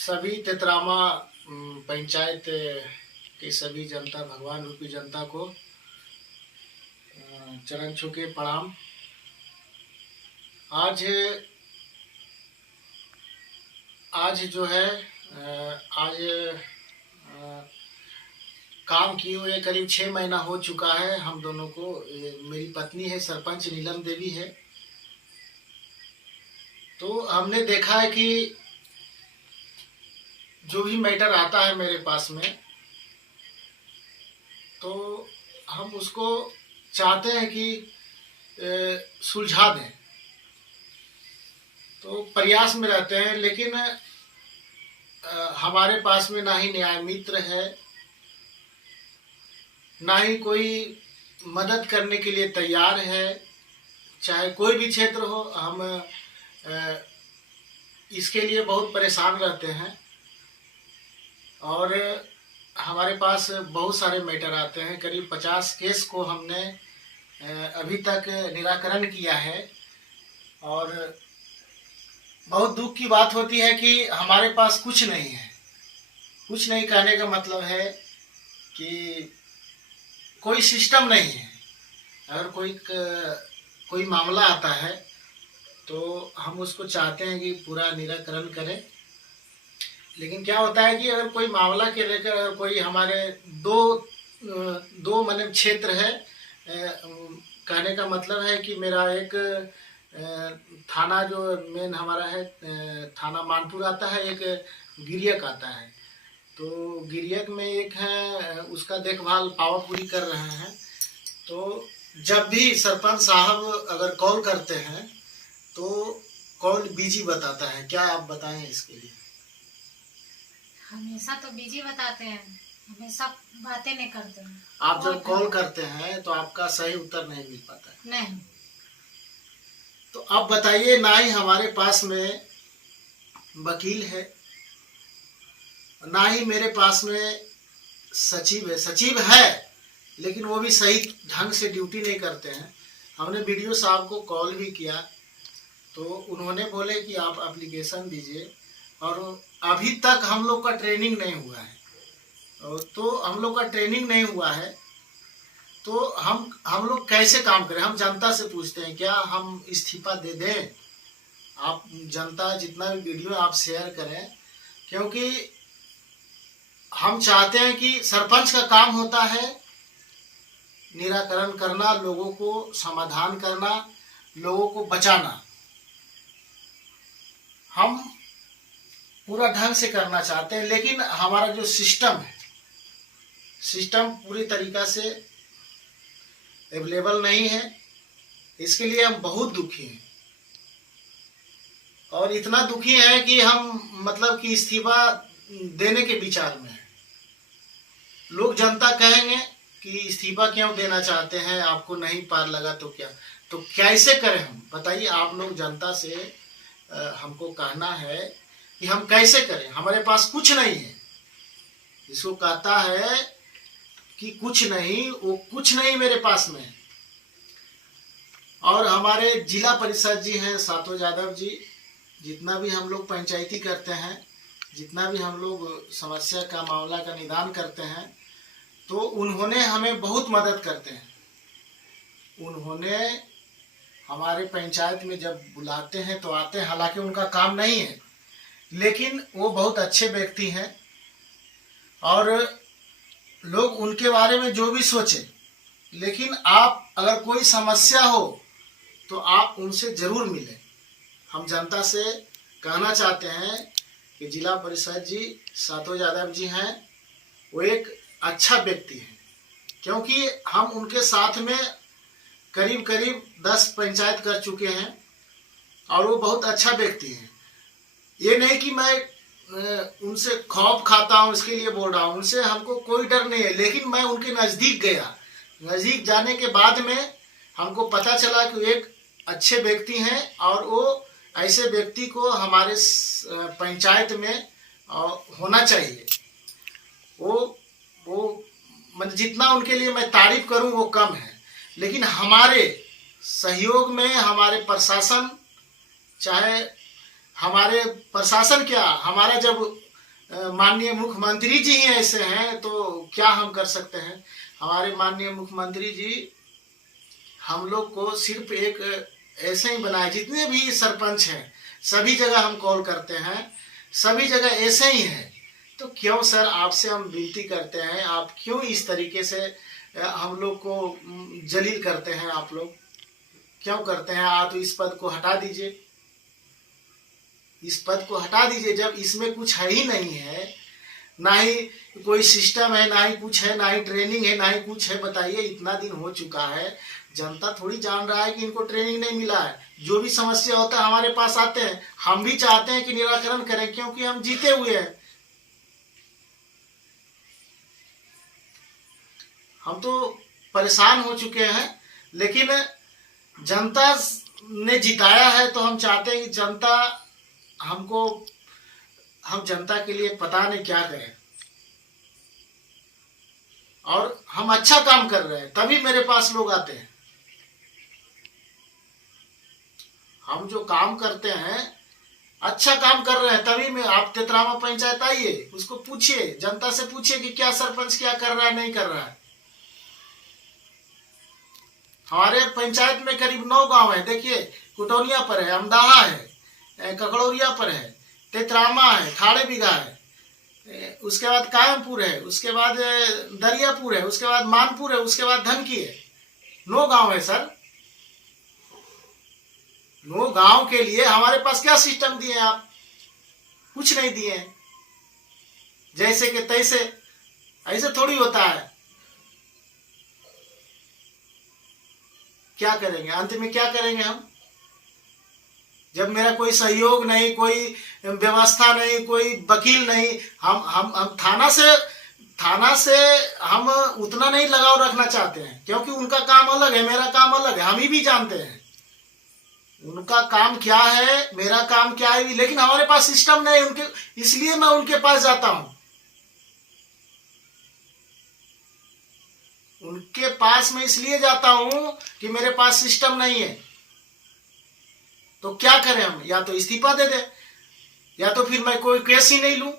सभी तेतरामा पंचायत के सभी जनता, भगवान रूपी जनता को चरण छू के प्रणाम। आज आज जो है आज काम किए हुए करीब 6 महीना हो चुका है हम दोनों को। मेरी पत्नी है सरपंच नीलम देवी है। तो हमने देखा है कि जो भी मैटर आता है मेरे पास में, तो हम उसको चाहते हैं कि सुलझा दें। तो प्रयास में रहते हैं, लेकिन हमारे पास में ना ही न्याय मित्र है, ना ही कोई मदद करने के लिए तैयार है। चाहे कोई भी क्षेत्र हो, हम इसके लिए बहुत परेशान रहते हैं। और हमारे पास बहुत सारे मैटर आते हैं। करीब 50 केस को हमने अभी तक निराकरण किया है। और बहुत दुख की बात होती है कि हमारे पास कुछ नहीं है। कुछ नहीं कहने का मतलब है कि कोई सिस्टम नहीं है। अगर कोई मामला आता है तो हम उसको चाहते हैं कि पूरा निराकरण करें। लेकिन क्या होता है कि अगर कोई मामला के लेकर अगर कोई हमारे दो मतलब क्षेत्र है, कहने का मतलब है कि मेरा एक थाना जो मेन हमारा है, थाना मानपुर आता है, एक गिरियक आता है। तो गिरियक में एक है, उसका देखभाल पावापुरी कर रहे हैं। तो जब भी सरपंच साहब अगर कॉल करते हैं तो कॉल बिजी बताता है। क्या आप बताएं इसके लिए? हमेशा तो बिजी बताते हैं, हमेशा बातें नहीं करते हैं। आप जब कॉल करते हैं तो आपका सही उत्तर नहीं मिल पाता है। नहीं। तो आप बताइए, ना ही हमारे पास में वकील है, ना ही मेरे पास में सचिव है। सचिव है लेकिन वो भी सही ढंग से ड्यूटी नहीं करते हैं। हमने बीडीओ साहब को कॉल भी किया तो उन्होंने बोले कि आप एप्लीकेशन दीजिए, और अभी तक हम लोग का ट्रेनिंग नहीं हुआ है। तो हम लोग का ट्रेनिंग नहीं हुआ है तो हम लोग कैसे काम करें? हम जनता से पूछते हैं, क्या हम इस्तीफा दे दें? आप जनता जितना भी वीडियो आप शेयर करें, क्योंकि हम चाहते हैं कि सरपंच का काम होता है निराकरण करना, लोगों को समाधान करना, लोगों को बचाना। हम पूरा ढंग से करना चाहते हैं, लेकिन हमारा जो सिस्टम है, सिस्टम पूरी तरीका से अवेलेबल नहीं है। इसके लिए हम बहुत दुखी हैं, और इतना दुखी है कि हम मतलब कि इस्तीफा देने के विचार में हैं। लोग जनता कहेंगे कि इस्तीफा क्यों देना चाहते हैं, आपको नहीं पार लगा तो क्या? तो कैसे करें हम? बताइए आप लोग जनता से हमको कहना है कि हम कैसे करें। हमारे पास कुछ नहीं है। इसको कहता है कि कुछ नहीं, वो कुछ नहीं मेरे पास में। और हमारे जिला परिषद जी हैं सातो यादव जी, जितना भी हम लोग पंचायती करते हैं, जितना भी हम लोग समस्या का मामला का निदान करते हैं, तो उन्होंने हमें बहुत मदद करते हैं। उन्होंने हमारे पंचायत में जब बुलाते हैं तो आते हैं। हालांकि उनका काम नहीं है, लेकिन वो बहुत अच्छे व्यक्ति हैं। और लोग उनके बारे में जो भी सोचे, लेकिन आप अगर कोई समस्या हो तो आप उनसे जरूर मिलें। हम जनता से कहना चाहते हैं कि जिला परिषद जी सातो यादव जी हैं, वो एक अच्छा व्यक्ति है। क्योंकि हम उनके साथ में करीब 10 पंचायत कर चुके हैं, और वो बहुत अच्छा व्यक्ति हैं। ये नहीं कि मैं उनसे खौफ खाता हूँ इसके लिए बोल रहा हूँ, उनसे हमको कोई डर नहीं है। लेकिन मैं उनके नज़दीक गया, नज़दीक जाने के बाद में हमको पता चला कि एक अच्छे व्यक्ति हैं, और वो ऐसे व्यक्ति को हमारे पंचायत में होना चाहिए। वो मतलब जितना उनके लिए मैं तारीफ करूं वो कम है। लेकिन हमारे सहयोग में हमारे प्रशासन, चाहे हमारे प्रशासन क्या, हमारा जब माननीय मुख्यमंत्री जी ही ऐसे हैं तो क्या हम कर सकते हैं। हमारे माननीय मुख्यमंत्री जी हम लोग को सिर्फ एक ऐसे ही बनाए, जितने भी सरपंच हैं सभी जगह हम कॉल करते हैं, सभी जगह ऐसे ही है। तो क्यों सर, आपसे हम विनती करते हैं, आप क्यों इस तरीके से हम लोग को जलील करते हैं, आप लोग क्यों करते हैं। आप इस पद को हटा दीजिए, इस पद को हटा दीजिए। जब इसमें कुछ है ही नहीं है, ना ही कोई सिस्टम है, ना ही कुछ है, ना ही ट्रेनिंग है, ना ही कुछ है। बताइए, इतना दिन हो चुका है, जनता थोड़ी जान रहा है कि इनको ट्रेनिंग नहीं मिला है। जो भी समस्या होता है हमारे पास आते हैं, हम भी चाहते हैं कि निराकरण करें, क्योंकि हम जीते हुए हैं। हम तो परेशान हो चुके हैं, लेकिन जनता ने जिताया है तो हम चाहते हैं कि जनता हमको, हम जनता के लिए पता नहीं क्या करें। और हम अच्छा काम कर रहे हैं तभी मेरे पास लोग आते हैं। हम जो काम करते हैं, अच्छा काम कर रहे हैं तभी मैं, आप तेतरामा पंचायत आइए, उसको पूछिए, जनता से पूछिए कि क्या सरपंच क्या कर रहा है, नहीं कर रहा है। हमारे पंचायत में करीब 9 गांव है। देखिए, कुटौनिया पर है, अमदाहा है, ककड़ौरिया पर है, तेतरामा है, खाड़े बिघा है, उसके बाद कायमपुर है, उसके बाद दरियापुर है, उसके बाद मानपुर है, उसके बाद धनकी है। 9 गांव है सर। 9 गांव के लिए हमारे पास क्या सिस्टम दिए हैं आप? कुछ नहीं दिए हैं, जैसे कि तैसे। ऐसे थोड़ी होता है। क्या करेंगे अंत में, क्या करेंगे हम, जब मेरा कोई सहयोग नहीं, कोई व्यवस्था नहीं, कोई वकील नहीं। हम थाना से हम उतना नहीं लगाव रखना चाहते हैं, क्योंकि उनका काम अलग है, मेरा काम अलग है। हम ही भी जानते हैं उनका काम क्या है, मेरा काम क्या है, लेकिन हमारे पास सिस्टम नहीं उनके, इसलिए मैं उनके पास जाता हूं। उनके पास मैं इसलिए जाता हूं कि मेरे पास सिस्टम नहीं है। तो क्या करें हम, या तो इस्तीफा दे दे, या तो फिर मैं कोई केस ही नहीं लूं।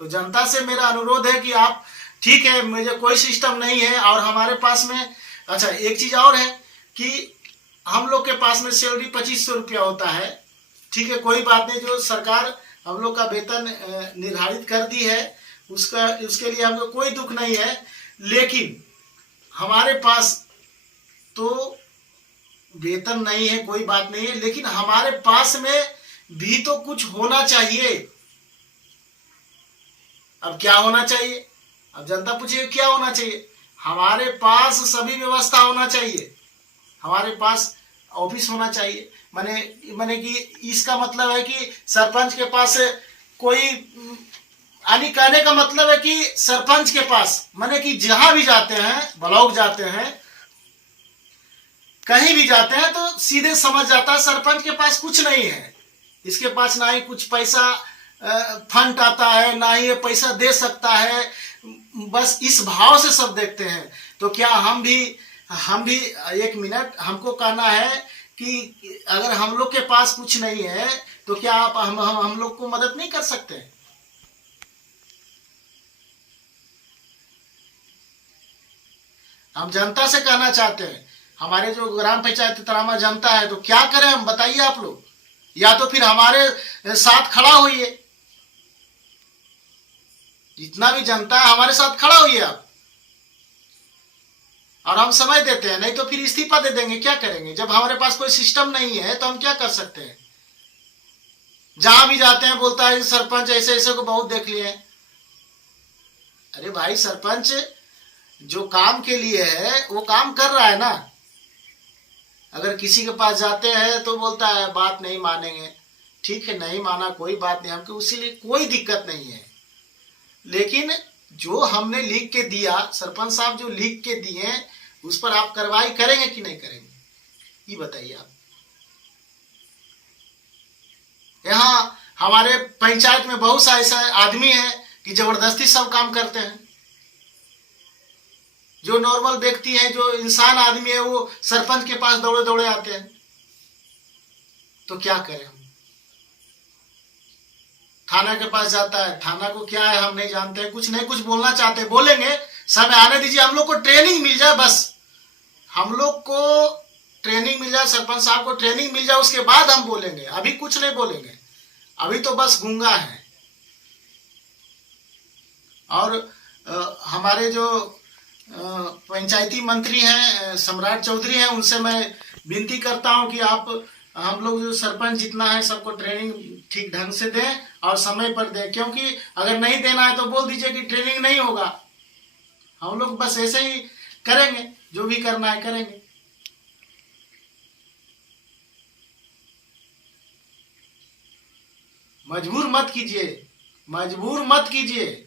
तो जनता से मेरा अनुरोध है कि आप, ठीक है मुझे कोई सिस्टम नहीं है और हमारे पास में, अच्छा एक चीज और है कि हम लोग के पास में सैलरी 2500 रुपया होता है। ठीक है, कोई बात नहीं, जो सरकार हम लोग का वेतन निर्धारित कर दी है उसके लिए हमको कोई दुख नहीं है। लेकिन हमारे पास तो वेतन नहीं है, कोई बात नहीं है, लेकिन हमारे पास में भी तो कुछ होना चाहिए। अब क्या होना चाहिए, अब जनता पूछे क्या होना चाहिए। हमारे पास सभी व्यवस्था होना चाहिए, हमारे पास ऑफिस होना चाहिए। माने कि इसका मतलब है कि सरपंच के पास कोई, यानी कहने का मतलब है कि सरपंच के पास, माने कि जहां भी जाते हैं, ब्लॉक जाते हैं, कहीं भी जाते हैं, तो सीधे समझ जाता है सरपंच के पास कुछ नहीं है। इसके पास ना ही कुछ पैसा फंड आता है, ना ही ये पैसा दे सकता है। बस इस भाव से सब देखते हैं। तो क्या हम भी एक मिनट, हमको कहना है कि अगर हम लोग के पास कुछ नहीं है तो क्या आप हम लोग को मदद नहीं कर सकते? हम जनता से कहना चाहते हैं, हमारे जो ग्राम पंचायत तेतरामा जनता है, तो क्या करें हम, बताइए आप लोग। या तो फिर हमारे साथ खड़ा होइए, जितना भी जनता है हमारे साथ खड़ा होइए आप, और हम समय देते हैं। नहीं तो फिर इस्तीफा दे देंगे। क्या करेंगे जब हमारे पास कोई सिस्टम नहीं है, तो हम क्या कर सकते हैं। जहां भी जाते हैं बोलता है सरपंच ऐसे ऐसे को बहुत देख लिए। अरे भाई, सरपंच जो काम के लिए है वो काम कर रहा है ना। अगर किसी के पास जाते हैं तो बोलता है बात नहीं मानेंगे, ठीक है, नहीं माना कोई बात नहीं, हमको उसी लिए कोई दिक्कत नहीं है। लेकिन जो हमने लिख के दिया, सरपंच साहब जो लिख के दिए, उस पर आप कार्रवाई करेंगे कि नहीं करेंगे, ये बताइए आप। यहाँ हमारे पंचायत में बहुत सा ऐसा आदमी है कि जबरदस्ती सब काम करते हैं। जो नॉर्मल व्यक्ति है, जो इंसान आदमी है, वो सरपंच के पास दौड़े दौड़े आते हैं। तो क्या करें हम? थाना के पास जाता है, थाना को क्या है हम नहीं जानते हैं, कुछ नहीं कुछ बोलना चाहते, बोलेंगे, समय आने दीजिए, हम लोग को ट्रेनिंग मिल जाए, बस हम लोग को ट्रेनिंग मिल जाए, सरपंच साहब को ट्रेनिंग मिल जाए, उसके बाद हम बोलेंगे। अभी कुछ नहीं बोलेंगे, अभी तो बस गूंगा है। और हमारे जो पंचायती मंत्री हैं सम्राट चौधरी हैं, उनसे मैं विनती करता हूं कि आप हम लोग जो सरपंच जितना है सबको ट्रेनिंग ठीक ढंग से दें और समय पर दें, क्योंकि अगर नहीं देना है तो बोल दीजिए कि ट्रेनिंग नहीं होगा, हम लोग बस ऐसे ही करेंगे, जो भी करना है करेंगे। मजबूर मत कीजिए, मजबूर मत कीजिए।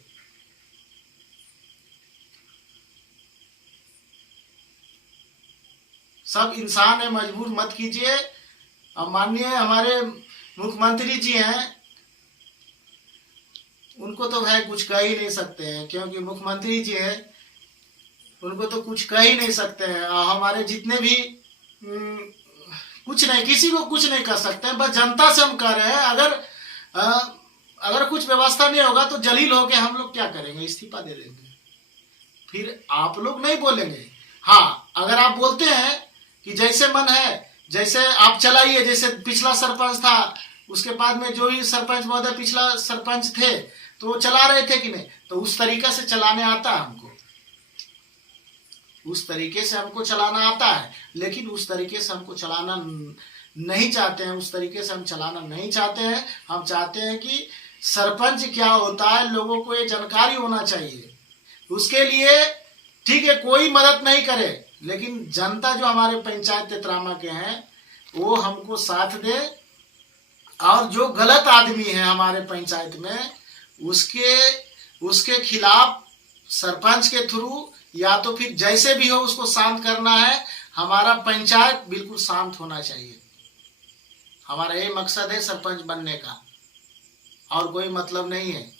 सब इंसान है, मजबूर मत कीजिए। अब माननीय हमारे मुख्यमंत्री जी हैं, उनको तो भाई कुछ कह ही नहीं सकते हैं, क्योंकि मुख्यमंत्री जी हैं, उनको तो कुछ कह ही नहीं सकते हैं। और हमारे जितने भी कुछ नहीं, किसी को कुछ नहीं कर सकते हैं, बस जनता से हम कह रहे हैं, अगर कुछ व्यवस्था नहीं होगा तो जलील होके हम लोग क्या करेंगे, इस्तीफा दे देंगे। फिर आप लोग नहीं बोलेंगे। हाँ, अगर आप बोलते हैं कि जैसे मन है जैसे आप चलाइए, जैसे पिछला सरपंच था, उसके बाद में जो भी सरपंच महोदय पिछला सरपंच थे तो वो चला रहे थे कि नहीं, तो उस तरीका से चलाने आता है हमको, उस तरीके से हमको चलाना आता है। लेकिन उस तरीके से हमको चलाना नहीं चाहते हैं, उस तरीके से हम चलाना नहीं चाहते हैं। हम चाहते हैं कि सरपंच क्या होता है लोगों को ये जानकारी होना चाहिए। उसके लिए ठीक है कोई मदद नहीं करे, लेकिन जनता जो हमारे पंचायत तेतरामा के हैं वो हमको साथ दे, और जो गलत आदमी है हमारे पंचायत में उसके खिलाफ सरपंच के थ्रू या तो फिर जैसे भी हो उसको शांत करना है। हमारा पंचायत बिल्कुल शांत होना चाहिए, हमारा ये मकसद है सरपंच बनने का, और कोई मतलब नहीं है।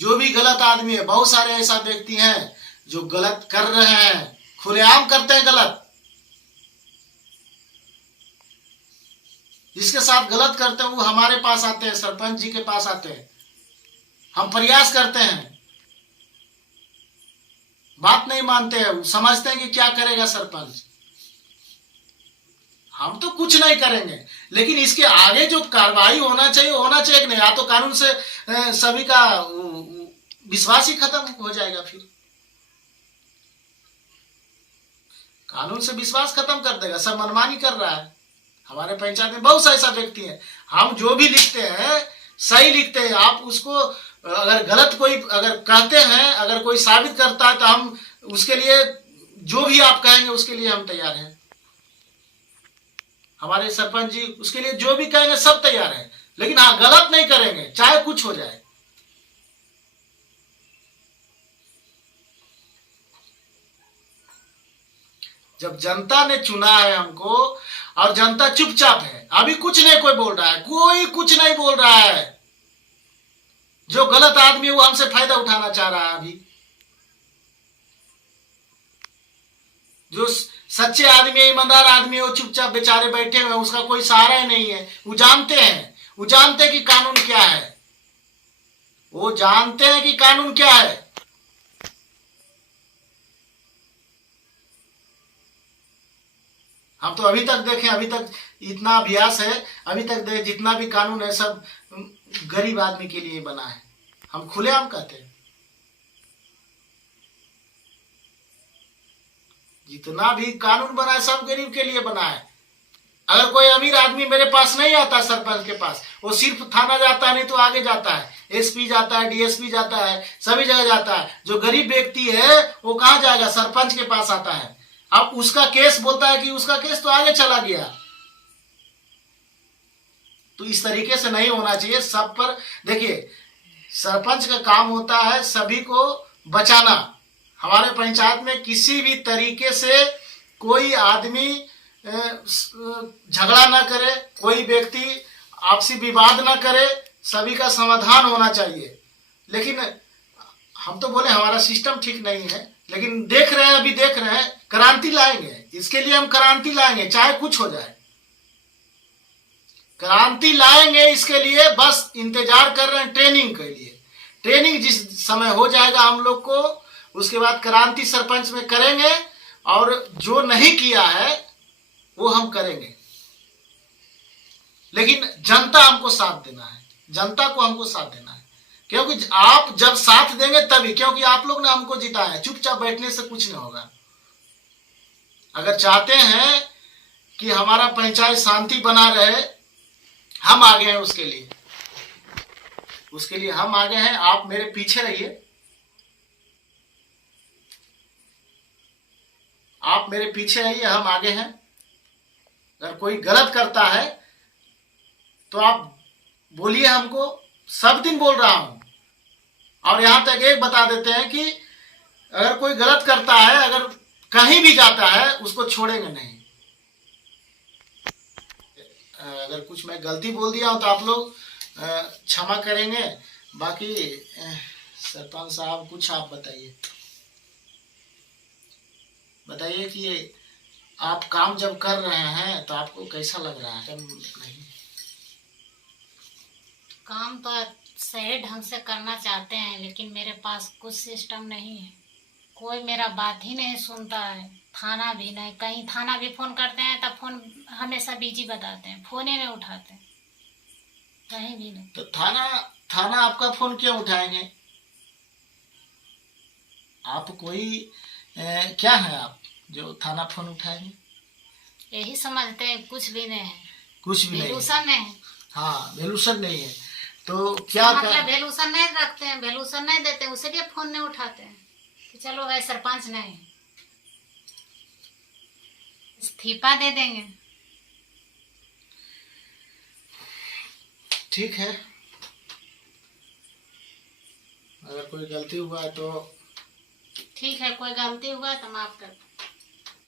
जो भी गलत आदमी है, बहुत सारे ऐसा व्यक्ति हैं जो गलत कर रहे हैं, खुलेआम करते हैं गलत, जिसके साथ गलत करते हैं वो हमारे पास आते हैं, सरपंच जी के पास आते हैं, हम प्रयास करते हैं, बात नहीं मानते हैं, समझते हैं कि क्या करेगा सरपंच, हम तो कुछ नहीं करेंगे। लेकिन इसके आगे जो कार्रवाई होना चाहिए कि नहीं, या तो कानून से सभी का विश्वास ही खत्म हो जाएगा, फिर कानून से विश्वास खत्म कर देगा, सब मनमानी कर रहा है। हमारे पंचायत में बहुत सा ऐसा व्यक्ति है, हम जो भी लिखते हैं सही लिखते हैं, आप उसको अगर गलत कोई अगर कहते हैं, अगर कोई साबित करता है तो हम उसके लिए जो भी आप कहेंगे उसके लिए हम तैयार हैं। हमारे सरपंच जी उसके लिए जो भी कहेंगे सब तैयार है, लेकिन हाँ गलत नहीं करेंगे चाहे कुछ हो जाए। जब जनता ने चुना है हमको और जनता चुपचाप है, अभी कुछ नहीं कोई बोल रहा है, कोई कुछ नहीं बोल रहा है। जो गलत आदमी है वो हमसे फायदा उठाना चाह रहा है। अभी जो सच्चे आदमी है, ईमानदार आदमी है, वो चुपचाप बेचारे बैठे हुए हैं, उसका कोई सहारा ही नहीं है। वो जानते हैं कि कानून क्या है, वो जानते हैं कि कानून क्या है। हम तो अभी तक देखें, अभी तक इतना अभ्यास है, अभी तक देख जितना भी कानून है सब गरीब आदमी के लिए बना है। हम खुलेआम कहते हैं, जितना भी कानून बना है सब गरीब के लिए बना है। अगर कोई अमीर आदमी मेरे पास नहीं आता सरपंच के पास, वो सिर्फ थाना जाता है, नहीं तो आगे जाता है, एसपी जाता है, डीएसपी जाता है, सभी जगह जाता है। जो गरीब व्यक्ति है वो कहाँ जाएगा, सरपंच के पास आता है। अब उसका केस बोलता है कि उसका केस तो आगे चला गया। तो इस तरीके से नहीं होना चाहिए। सब पर देखिए, सरपंच का काम होता है सभी को बचाना। हमारे पंचायत में किसी भी तरीके से कोई आदमी झगड़ा ना करे, कोई व्यक्ति आपसी विवाद ना करे, सभी का समाधान होना चाहिए। लेकिन हम तो बोले हमारा सिस्टम ठीक नहीं है, लेकिन देख रहे हैं, अभी देख रहे हैं, क्रांति लाएंगे, इसके लिए हम क्रांति लाएंगे, चाहे कुछ हो जाए, क्रांति लाएंगे। इसके लिए बस इंतजार कर रहे हैं ट्रेनिंग के लिए। ट्रेनिंग जिस समय हो जाएगा हम लोग को, उसके बाद क्रांति सरपंच में करेंगे, और जो नहीं किया है वो हम करेंगे। लेकिन जनता हमको साथ देना है, जनता को हमको साथ देना है, क्योंकि आप जब साथ देंगे तभी, क्योंकि आप लोग ने हमको जिताया। चुपचाप बैठने से कुछ नहीं होगा। अगर चाहते हैं कि हमारा पंचायत शांति बना रहे, हम आगे हैं उसके लिए, उसके लिए हम आगे हैं। आप मेरे पीछे रहिए, आप मेरे पीछे रहिए, हम आगे हैं। अगर कोई गलत करता है तो आप बोलिए हमको, सब दिन बोल रहा हूं। और यहां तक एक बता देते हैं कि अगर कोई गलत करता है, अगर कहीं भी जाता है, उसको छोड़ेंगे नहीं। अगर कुछ मैं गलती बोल दिया हूं तो आप लोग क्षमा करेंगे। बाकी सरपंच साहब कुछ आप बताइए, बताइए कि आप काम जब कर रहे हैं तो आपको कैसा लग रहा है? नहीं, काम तो सही ढंग से करना चाहते हैं, लेकिन मेरे पास कुछ सिस्टम नहीं है। कोई मेरा बात ही नहीं सुनता है, थाना भी नहीं। कहीं थाना भी फोन करते हैं तब फोन हमेशा बिजी बताते हैं, फोन ही नहीं उठाते, कहीं भी नहीं। तो थाना आपका फोन क्यों उठाएंगे? आप कोई क्या है आप जो थाना फोन उठाएंगे? यही समझते हैं कुछ भी नहीं है, कुछ भी नहीं है। वेलूसन नहीं है। हाँ, वेलूसन नहीं है तो क्या मतलब वेलूसन नहीं रखते हैं, वेलूसन नहीं देते हैं, उसीलिए फोन नहीं उठाते हैं कि चलो भाई सरपंच नहीं, इस्तीफा दे देंगे। ठीक है, अगर कोई गलती हुआ तो ठीक है, कोई गलती हुआ तो माफ कर दो।